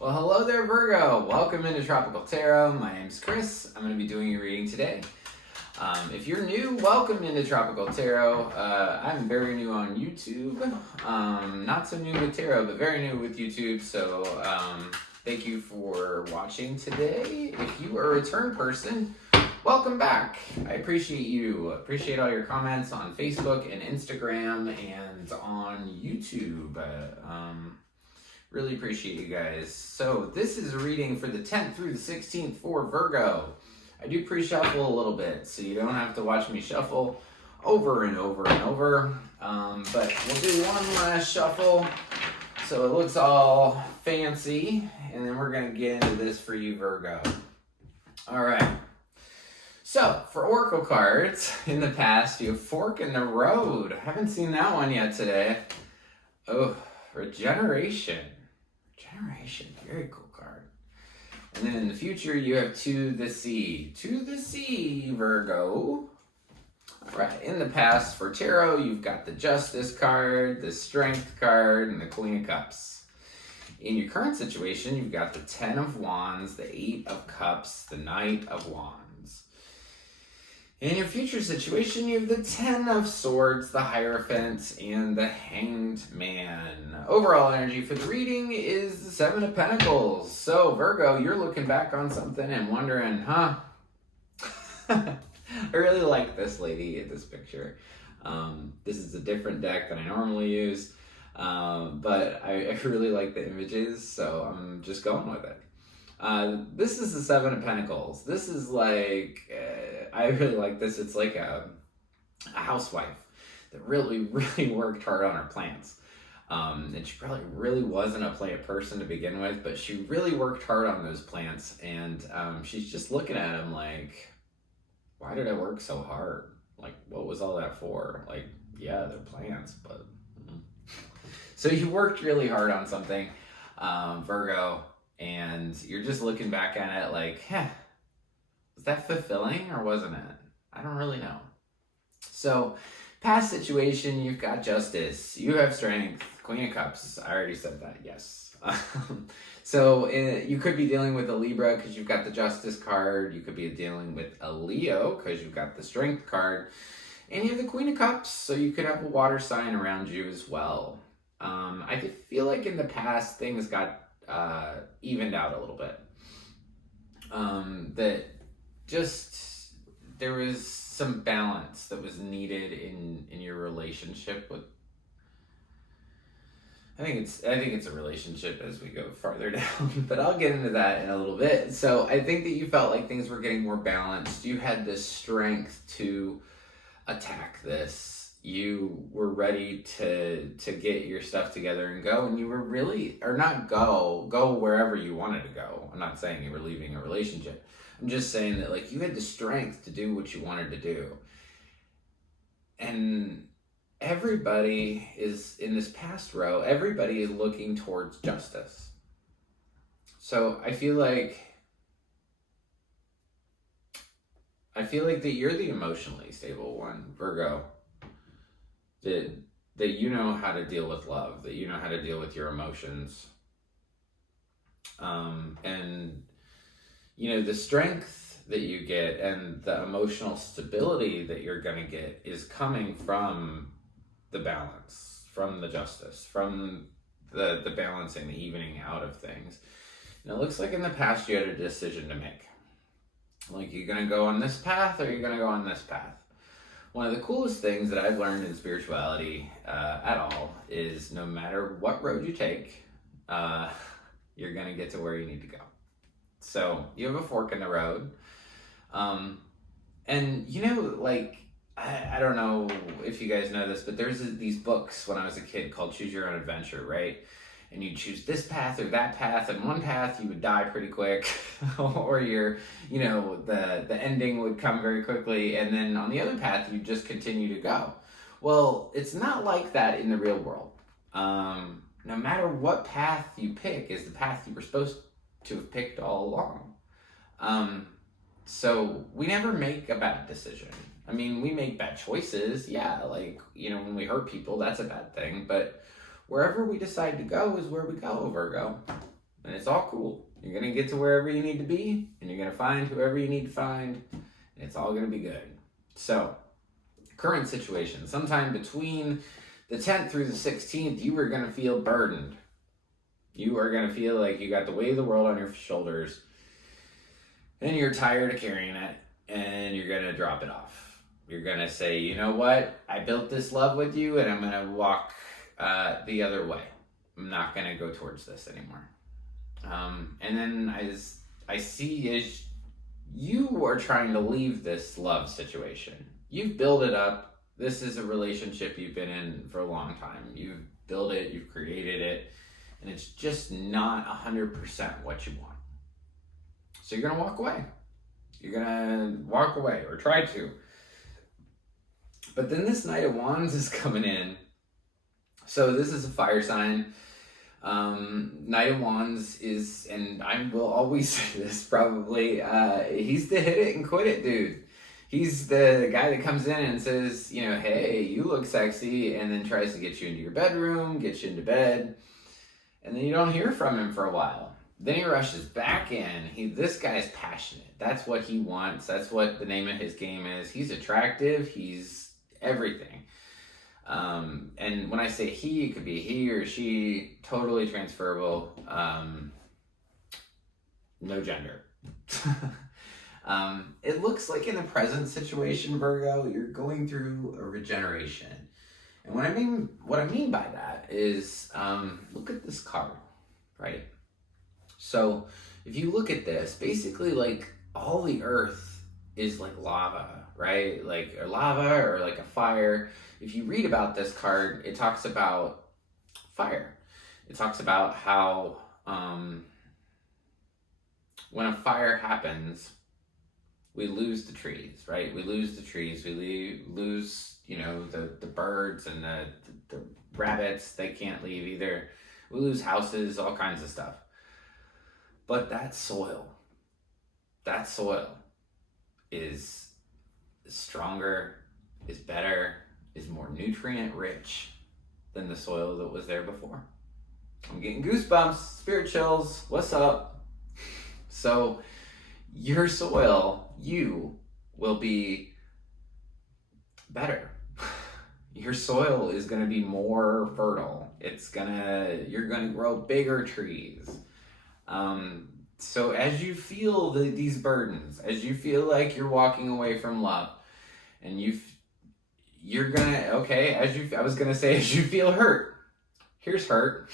Well, hello there, Virgo. Welcome into Tropical Tarot. My name's Chris. I'm going to be doing your reading today. If you're new, welcome into Tropical Tarot. I'm very new on YouTube. Not so new with Tarot, but very new with YouTube. So thank you for watching today. If you are a return person, welcome back. I appreciate you. Appreciate all your comments on Facebook and Instagram and on YouTube. Really appreciate you guys. So this is a reading for the 10th through the 16th for Virgo. I do pre-shuffle a little bit, so you don't have to watch me shuffle over and over and over. But we'll do one last shuffle so it looks all fancy, and then we're going to get into this for you, Virgo. All right. So, for Oracle cards, in the past, you have Fork in the Road. I haven't seen that one yet today. Oh, Regeneration. Regeneration, very cool card. And then in the future, you have To the Sea. To the Sea, Virgo. All right, in the past, for Tarot, you've got the Justice card, the Strength card, and the Queen of Cups. In your current situation, you've got the Ten of Wands, the Eight of Cups, the Knight of Wands. In your future situation, you have the Ten of Swords, the Hierophant, and the Hanged Man. Overall energy for the reading is the Seven of Pentacles. So, Virgo, you're looking back on something and wondering, huh? I really like this lady in this picture. This is a different deck than I normally use, but I really like the images, so I'm just going with it. This is the Seven of Pentacles. This is like, I really like this. It's like a housewife that really worked hard on her plants. And she probably really wasn't a plant person to begin with, but she really worked hard on those plants. And she's just looking at them like, why did I work so hard? Like, what was all that for? Like, yeah, they're plants, but... So you worked really hard on something, Virgo. And you're just looking back at it like, was that fulfilling or wasn't it? I don't really know. So, past situation, you've got Justice. You have Strength. Queen of Cups. I already said that, yes. So, you could be dealing with a Libra because you've got the Justice card. You could be dealing with a Leo because you've got the Strength card. And you have the Queen of Cups, so you could have a water sign around you as well. I feel like in the past, things got evened out a little bit. That just there was some balance that was needed in your relationship with. I think it's a relationship as we go farther down, but I'll get into that in a little bit. So I think that you felt like things were getting more balanced. You had the strength to attack this. You were ready to get your stuff together and go, and you were really, or not go wherever you wanted to go. I'm not saying you were leaving a relationship. I'm just saying that like you had the strength to do what you wanted to do. And everybody is, in this past row, everybody is looking towards justice. So I feel like that you're the emotionally stable one, Virgo. That you know how to deal with love, that you know how to deal with your emotions. And, you know, the strength that you get and the emotional stability that you're going to get is coming from the balance, from the justice, from the balancing, the evening out of things. And it looks like in the past you had a decision to make. Like, you're going to go on this path or you're going to go on this path. One of the coolest things that I've learned in spirituality at all is no matter what road you take, you're going to get to where you need to go. So you have a fork in the road. And, you know, like, I don't know if you guys know this, but there's these books when I was a kid called Choose Your Own Adventure, right? And you choose this path or that path, and one path you would die pretty quick, or the ending would come very quickly, and then on the other path you just continue to go. Well, it's not like that in the real world. No matter what path you pick is the path you were supposed to have picked all along. So we never make a bad decision. I mean, we make bad choices, yeah, like, when we hurt people, that's a bad thing, but wherever we decide to go is where we go, Virgo. And it's all cool. You're going to get to wherever you need to be, and you're going to find whoever you need to find, and it's all going to be good. So, current situation, sometime between the 10th through the 16th, you are going to feel burdened. You are going to feel like you got the weight of the world on your shoulders, and you're tired of carrying it, and you're going to drop it off. You're going to say, you know what? I built this love with you, and I'm going to walk the other way. I'm not going to go towards this anymore. And then I see as you are trying to leave this love situation. You've built it up. This is a relationship you've been in for a long time. You've built it, you've created it, and it's just not 100% what you want. So you're going to walk away. You're going to walk away, or try to. But then this Knight of Wands is coming in. So this is a fire sign. Knight of Wands is, and I will always say this probably, he's the hit it and quit it dude. He's the guy that comes in and says, you know, hey, you look sexy, and then tries to get you into your bedroom, get you into bed, and then you don't hear from him for a while. Then he rushes back in. This guy's passionate. That's what he wants. That's what the name of his game is. He's attractive. He's everything. And when I say he, it could be he or she, totally transferable, no gender. It looks like in the present situation, Virgo, you're going through a regeneration. And what I mean by that is, look at this card, right? So if you look at this, basically like all the earth is like lava, right? Like or lava or like a fire. If you read about this card, it talks about fire. It talks about how when a fire happens, we lose the trees, right? We lose the trees. We lose, you know, the birds and the rabbits. They can't leave either. We lose houses, all kinds of stuff. But that soil is stronger, is better, is more nutrient rich than the soil that was there before. I'm getting goosebumps, spirit chills, what's up? So your soil, you will be better. Your soil is going to be more fertile. You're going to grow bigger trees. So as you feel these burdens, as you feel like you're walking away from love, and you're gonna, as you feel hurt, here's hurt.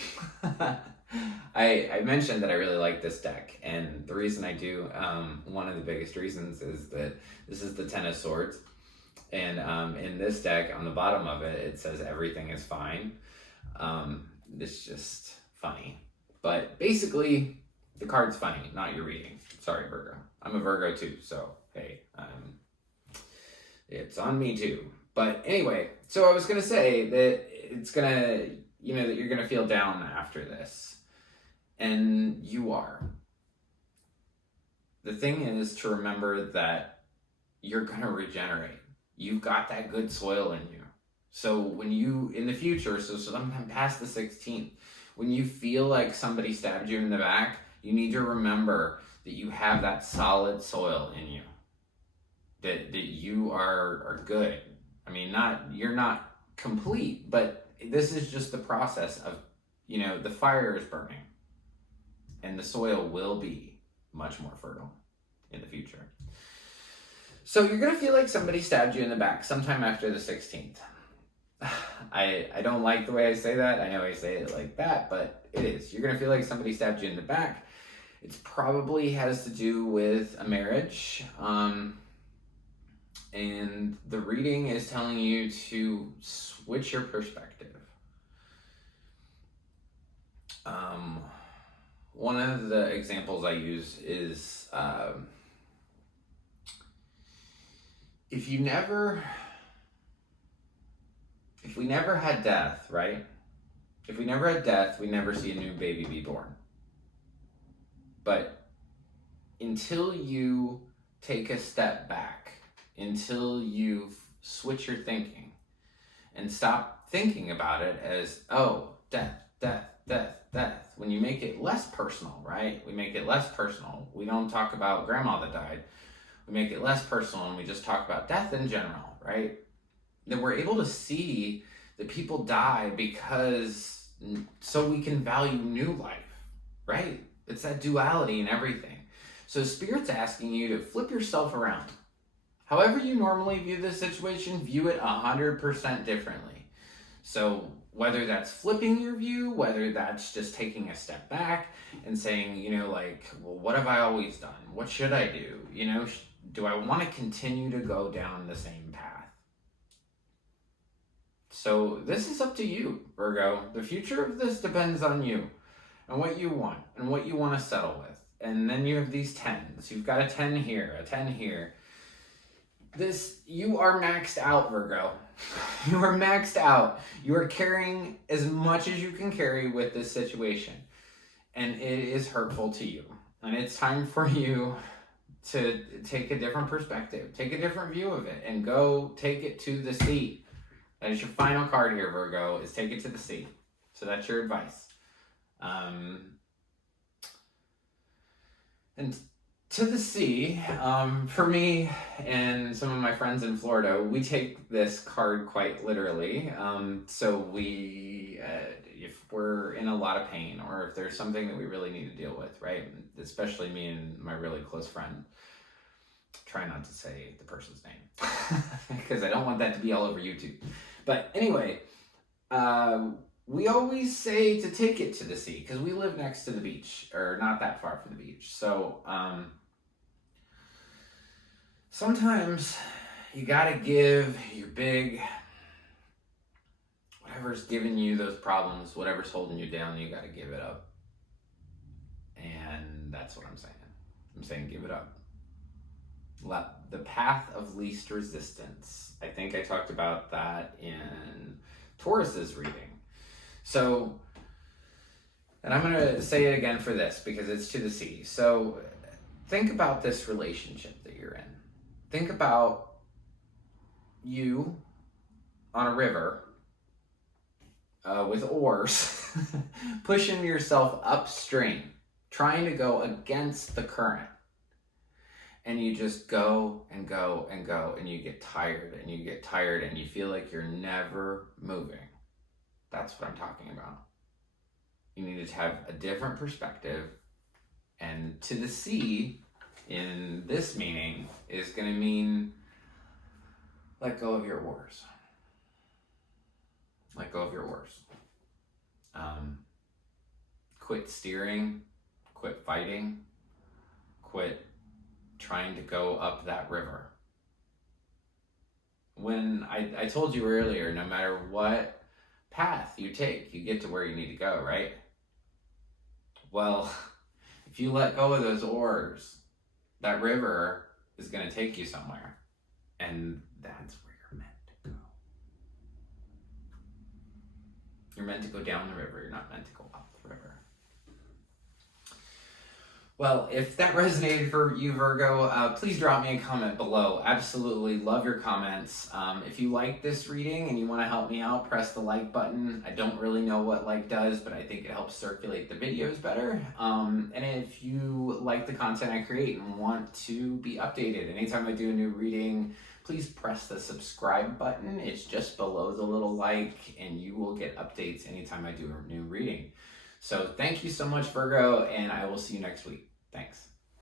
I mentioned that I really like this deck, and the reason I do, one of the biggest reasons is that this is the Ten of Swords, and in this deck, on the bottom of it, it says everything is fine. It's just funny, but basically, the card's funny, not your reading. Sorry, Virgo. I'm a Virgo too, so hey, it's on me too. But anyway, so I was gonna say that it's gonna, that you're gonna feel down after this. And you are. The thing is to remember that you're gonna regenerate. You've got that good soil in you. So when you, in the future, so sometime past the 16th, when you feel like somebody stabbed you in the back, you need to remember that you have that solid soil in you. That you are good. I mean, you're not complete, but this is just the process of, the fire is burning. And the soil will be much more fertile in the future. So you're going to feel like somebody stabbed you in the back sometime after the 16th. I don't like the way I say that. I know I say it like that, but it is. You're going to feel like somebody stabbed you in the back. It probably has to do with a marriage. And the reading is telling you to switch your perspective. One of the examples I use is if we never had death, right? If we never had death, we never see a new baby be born. But until you take a step back, until you switch your thinking and stop thinking about it as, oh, death, death. When you make it less personal, right? We make it less personal. We don't talk about grandma that died. We make it less personal and we just talk about death in general, right? Then we're able to see that people die because so we can value new life, right? It's that duality in everything. So Spirit's asking you to flip yourself around. However you normally view this situation, view it 100% differently. So whether that's flipping your view, whether that's just taking a step back and saying, you know, like, well, what have I always done? What should I do? You know, do I want to continue to go down the same path? So this is up to you, Virgo. The future of this depends on you and what you want and what you want to settle with. And then you have these 10s. You've got a 10 here, a 10 here. You are maxed out, Virgo. You are maxed out. You are carrying as much as you can carry with this situation. And it is hurtful to you. And it's time for you to take a different perspective. Take a different view of it and go take it to the sea. That is your final card here, Virgo, is take it to the sea. So that's your advice. And to the sea, for me and some of my friends in Florida, we take this card quite literally. So we, if we're in a lot of pain or if there's something that we really need to deal with, right? Especially me and my really close friend. Try not to say the person's name because I don't want that to be all over YouTube. But anyway, we always say to take it to the sea because we live next to the beach or not that far from the beach. So sometimes you gotta give your big, whatever's giving you those problems, whatever's holding you down, you gotta give it up. And that's what I'm saying. I'm saying give it up. The path of least resistance. I think I talked about that in Taurus's reading. So, and I'm going to say it again for this because it's to the sea. So think about this relationship that you're in. Think about you on a river with oars, pushing yourself upstream, trying to go against the current. And you just go and go and go and you get tired and you get tired and you feel like you're never moving. That's what I'm talking about. You need to have a different perspective. And to the sea, in this meaning, is going to mean let go of your oars. Let go of your oars. Quit steering. Quit fighting. Quit trying to go up that river. When I told you earlier, no matter what path you take, you get to where you need to go, right? Well, if you let go of those oars, that river is going to take you somewhere. And that's where you're meant to go. You're meant to go down the river. You're not meant to go up the river. Well, if that resonated for you, Virgo, please drop me a comment below. Absolutely love your comments. If you like this reading and you want to help me out, press the like button. I don't really know what like does, but I think it helps circulate the videos better. And if you like the content I create and want to be updated, anytime I do a new reading, please press the subscribe button. It's just below the little like, and you will get updates anytime I do a new reading. So thank you so much, Virgo, and I will see you next week. Thanks.